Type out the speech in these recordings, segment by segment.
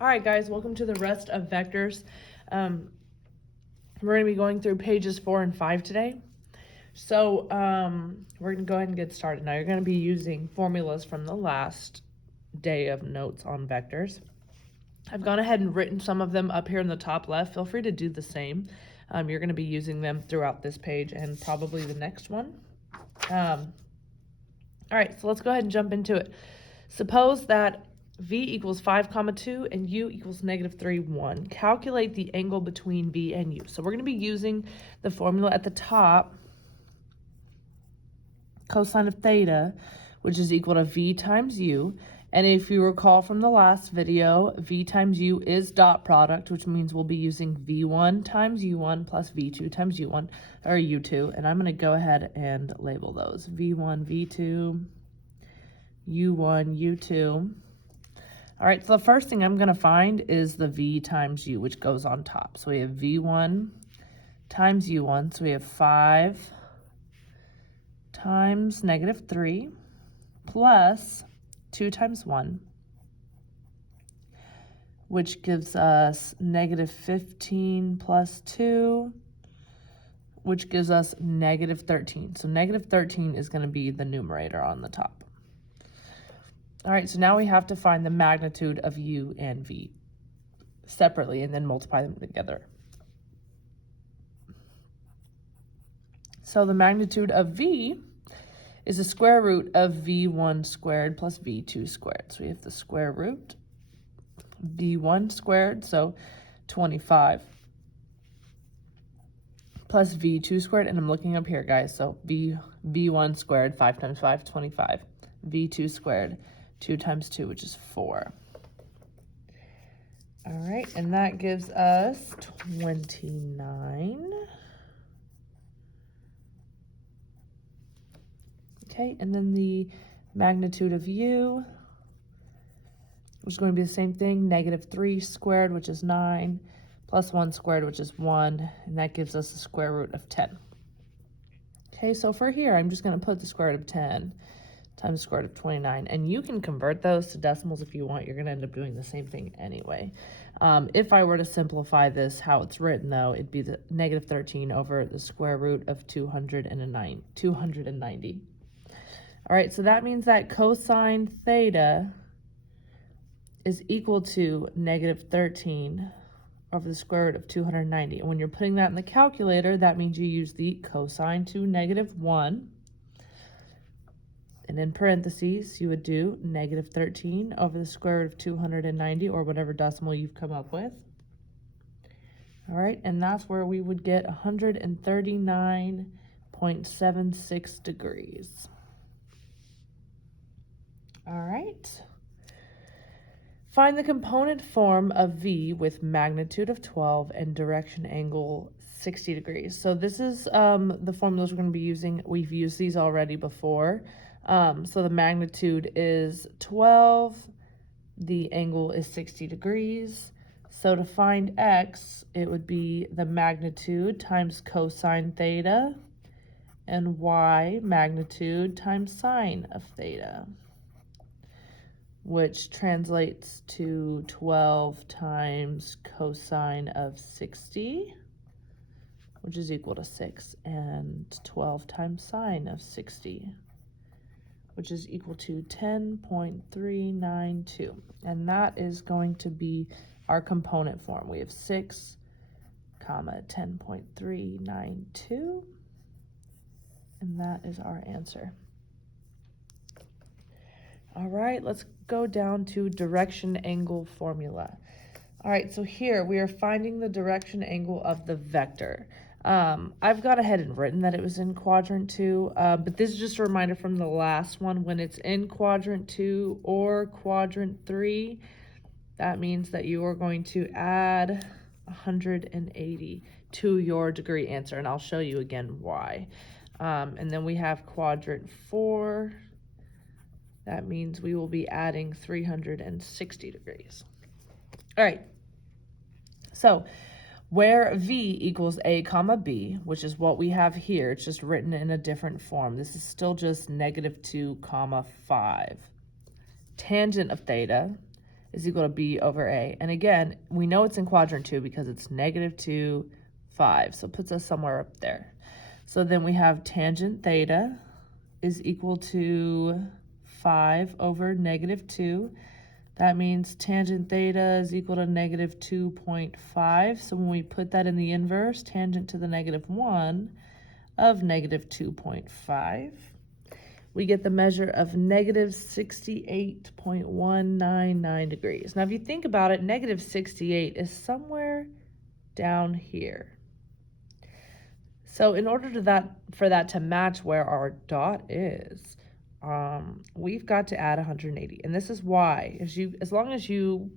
All right, guys, welcome to the rest of vectors. We're going to be going through pages 4 and 5 today. So we're going to go ahead and get started. Now, you're going to be using formulas from the last day of notes on vectors. I've gone ahead and written some of them up here in the top left. Feel free to do the same. You're going to be using them throughout this page and probably the next one. All right, so let's go ahead and jump into it. Suppose that v equals 5, 2 and u equals -3, 1. Calculate the angle between v and u. So we're going to be using the formula at the top, cosine of theta, which is equal to v times u. And if you recall from the last video, v times u is dot product, which means we'll be using v1 times u1 plus v2 times u1, or u2. And I'm going to go ahead and label those. v1, v2, u1, u2. All right, so the first thing I'm going to find is the v times u, which goes on top. So we have v1 times u1, so we have 5 times -3 plus 2 times 1, which gives us -15 plus 2, which gives us -13. So -13 is going to be the numerator on the top. All right, so now we have to find the magnitude of u and v separately and then multiply them together. So the magnitude of v is the square root of v1 squared plus v2 squared. So we have the square root, v1 squared, so 25, plus v2 squared, and I'm looking up here, guys, so v1 squared, 5 times 5, 25, v2 squared, 2 times 2, which is 4. All right, and that gives us 29. Okay, and then the magnitude of u, which is going to be the same thing, -3 squared, which is 9, plus 1 squared, which is 1, and that gives us the square root of 10. Okay, so for here, I'm just going to put the square root of 10 times the square root of 29, and you can convert those to decimals if you want. You're going to end up doing the same thing anyway. If I were to simplify this, how it's written, though, it'd be the -13 over the square root of 290. All right, so that means that cosine theta is equal to -13 over the square root of 290. And when you're putting that in the calculator, that means you use the cosine to -1. And in parentheses, you would do -13 over the square root of 290, or whatever decimal you've come up with. All right, and that's where we would get 139.76 degrees. All right. Find the component form of v with magnitude of 12 and direction angle 60 degrees. So this is the formulas we're going to be using. We've used these already before. So the magnitude is 12, the angle is 60 degrees. So to find x, it would be the magnitude times cosine theta, and y magnitude times sine of theta, which translates to 12 times cosine of 60, which is equal to 6, and 12 times sine of 60, which is equal to 10.392. And that is going to be our component form. We have 6, 10.392, and that is our answer. All right, let's go down to direction angle formula. All right, so here we are finding the direction angle of the vector. I've gone ahead and written that it was in quadrant 2, but this is just a reminder from the last one. When it's in quadrant 2 or quadrant 3, that means that you are going to add 180 to your degree answer, and I'll show you again why. And then we have quadrant 4. That means we will be adding 360 degrees. All right, so where v equals a comma b, which is what we have here, it's just written in a different form. This is still just -2, 5. Tangent of theta is equal to B over A. And again, we know it's in quadrant 2 because it's -2, 5. So it puts us somewhere up there. So then we have tangent theta is equal to 5 over -2. That means tangent theta is equal to -2.5. So when we put that in the inverse, tangent to the -1 of -2.5, we get the measure of -68.199 degrees. Now, if you think about it, -68 is somewhere down here. So in order for that to match where our dot is, we've got to add 180. And this is why, as long as you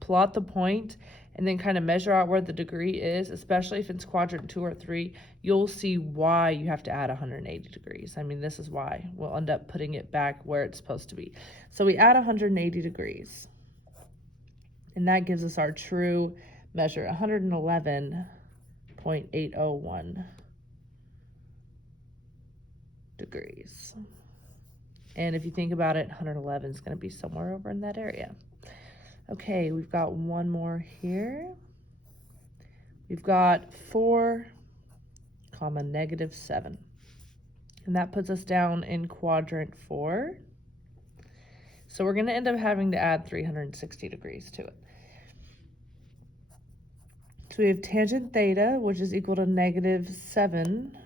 plot the point and then kind of measure out where the degree is, especially if it's quadrant 2 or 3, you'll see why you have to add 180 degrees. I mean, this is why we'll end up putting it back where it's supposed to be. So we add 180 degrees, and that gives us our true measure, 111.801 degrees. And if you think about it, 111 is going to be somewhere over in that area. Okay, we've got one more here. We've got 4, -7. And that puts us down in quadrant 4. So we're going to end up having to add 360 degrees to it. So we have tangent theta, which is equal to -7.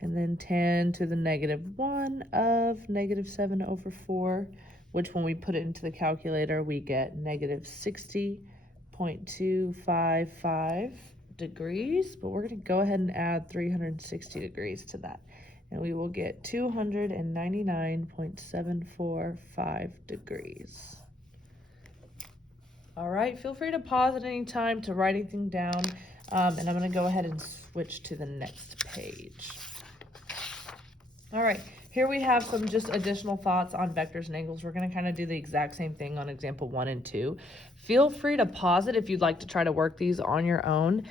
And then tan to the -1 of -7 over 4, which when we put it into the calculator, we get -60.255 degrees. But we're going to go ahead and add 360 degrees to that. And we will get 299.745 degrees. All right, feel free to pause at any time to write anything down. And I'm going to go ahead and switch to the next page. All right, here we have some just additional thoughts on vectors and angles. We're going to kind of do the exact same thing on example 1 and 2. Feel free to pause it if you'd like to try to work these on your own,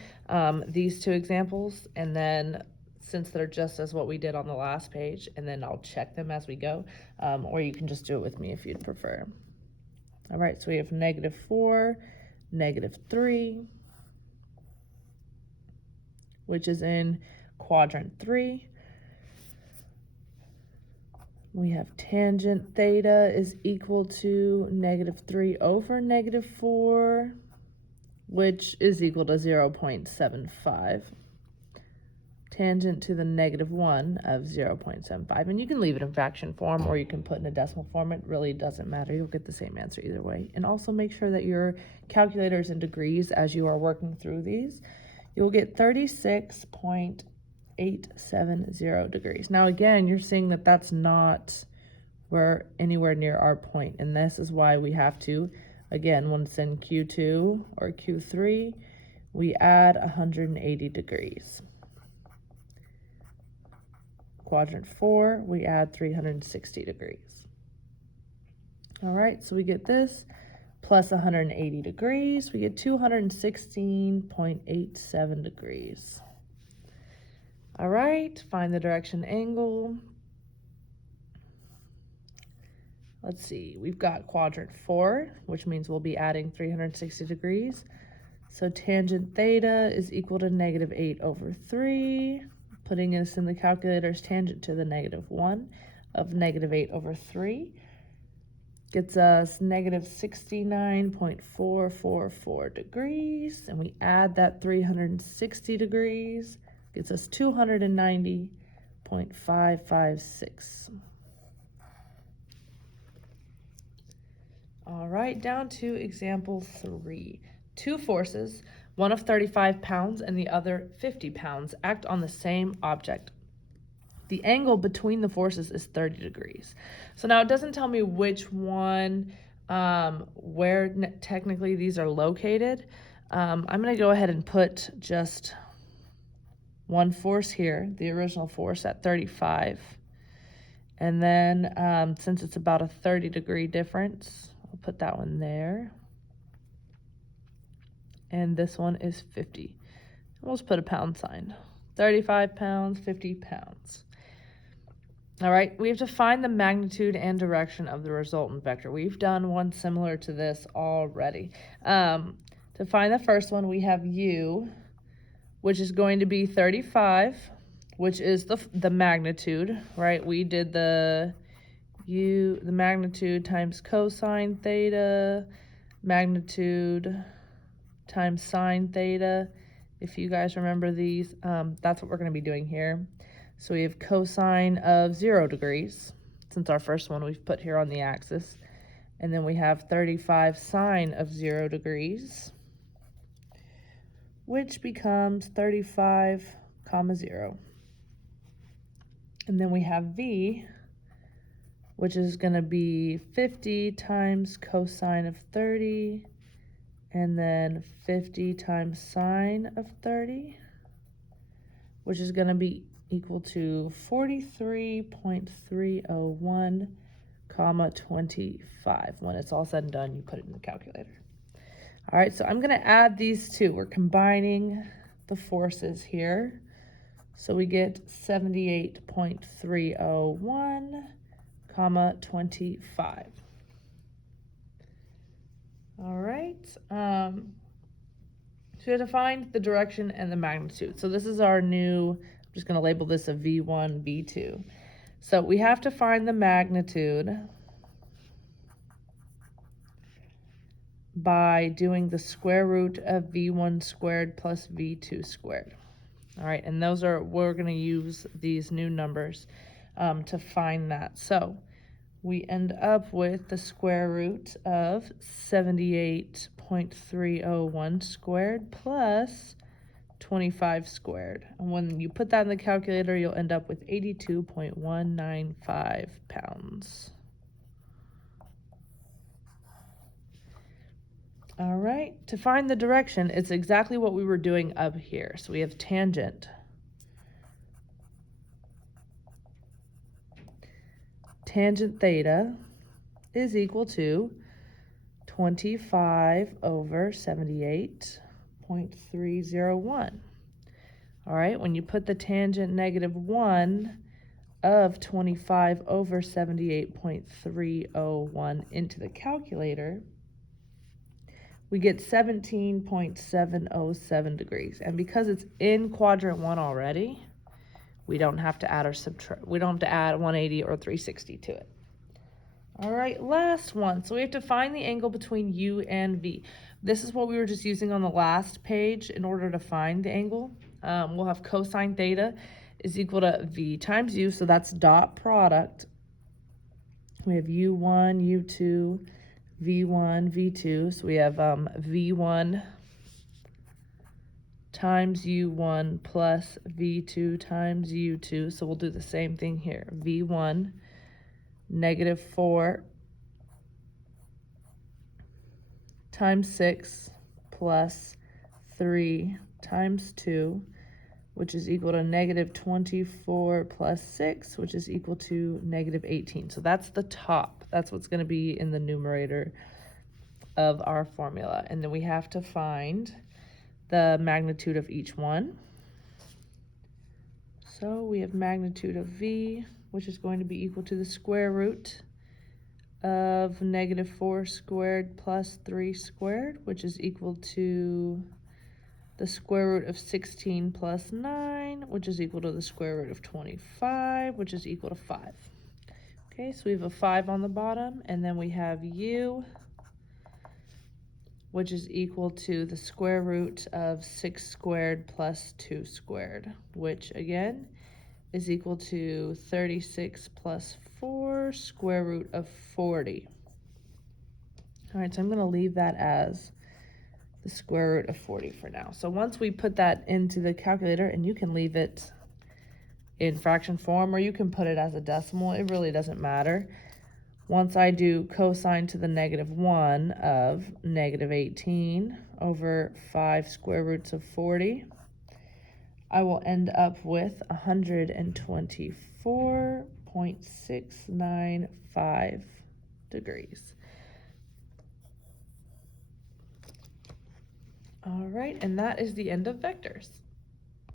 these 2 examples, and then since they're just as what we did on the last page, and then I'll check them as we go, or you can just do it with me if you'd prefer. All right, so we have -4, -3, which is in quadrant 3. We have tangent theta is equal to -3 over -4, which is equal to 0.75. Tangent to the -1 of 0.75. And you can leave it in fraction form or you can put in a decimal form. It really doesn't matter. You'll get the same answer either way. And also make sure that your calculator is in degrees as you are working through these. You'll get 36.870 degrees. Now again, you're seeing that that's not anywhere near our point, and this is why we have to, again, when it's in Q2 or Q3, we add 180 degrees. Quadrant 4, we add 360 degrees. All right, so we get this plus 180 degrees, we get 216.87 degrees. All right, find the direction angle. Let's see, we've got quadrant 4, which means we'll be adding 360 degrees. So tangent theta is equal to -8 over 3. Putting this in the calculator is tangent to the -1 of -8 over 3. Gets us -69.444 degrees. And we add that 360 degrees. Gets us 290.556. All right, down to example 3. 2 forces, one of 35 pounds and the other 50 pounds, act on the same object. The angle between the forces is 30 degrees. So now it doesn't tell me which one, where technically these are located. I'm going to go ahead and put just one force here, the original force at 35. And then since it's about a 30-degree difference, I'll put that one there. And this one is 50. We'll just put a pound sign. 35 pounds, 50 pounds. All right, we have to find the magnitude and direction of the resultant vector. We've done one similar to this already. To find the first one, we have u, which is going to be 35, which is the magnitude, right? We did the magnitude times cosine theta, magnitude times sine theta. If you guys remember these, that's what we're going to be doing here. So we have cosine of 0 degrees, since our first one we've put here on the axis. And then we have 35 sine of 0 degrees, which becomes 35, 0. And then we have v, which is going to be 50 times cosine of 30, and then 50 times sine of 30, which is going to be equal to 43.301, 25. When it's all said and done, you put it in the calculator. All right, so I'm going to add these two. We're combining the forces here. So we get 78.301, 25. All right. So we have to find the direction and the magnitude. So this is our new, I'm just going to label this a V1, V2. So we have to find the magnitude by doing the square root of V1 squared plus V2 squared. All right, and we're going to use these new numbers to find that. So we end up with the square root of 78.301 squared plus 25 squared. And when you put that in the calculator, you'll end up with 82.195 pounds. All right, to find the direction, it's exactly what we were doing up here. So we have tangent. Tangent theta is equal to 25 over 78.301. All right, when you put the tangent -1 of 25 over 78.301 into the calculator, we get 17.707 degrees. And because it's in quadrant 1 already, we don't have to add or subtract. We don't have to add 180 or 360 to it. All right, last one. So we have to find the angle between U and V. This is what we were just using on the last page in order to find the angle. We'll have cosine theta is equal to V times U, so that's dot product. We have U1, U2, V1, V2. So we have V1 times U1 plus V2 times U2. So we'll do the same thing here. V1 -4 times 6 plus 3 times 2, which is equal to -24 plus 6, which is equal to -18. So that's the top. That's what's going to be in the numerator of our formula. And then we have to find the magnitude of each one. So we have magnitude of V, which is going to be equal to the square root of -4 squared plus 3 squared, which is equal to the square root of 16 plus 9, which is equal to the square root of 25, which is equal to 5. Okay, so we have a 5 on the bottom, and then we have U, which is equal to the square root of 6 squared plus 2 squared, which again is equal to 36 plus 4 square root of 40. All right, so I'm going to leave that as the square root of 40 for now. So once we put that into the calculator, and you can leave it in fraction form or you can put it as a decimal, it really doesn't matter. Once I do cosine to the -1 of -18 over 5 square roots of 40, I will end up with 124.695 degrees. All right, and that is the end of vectors.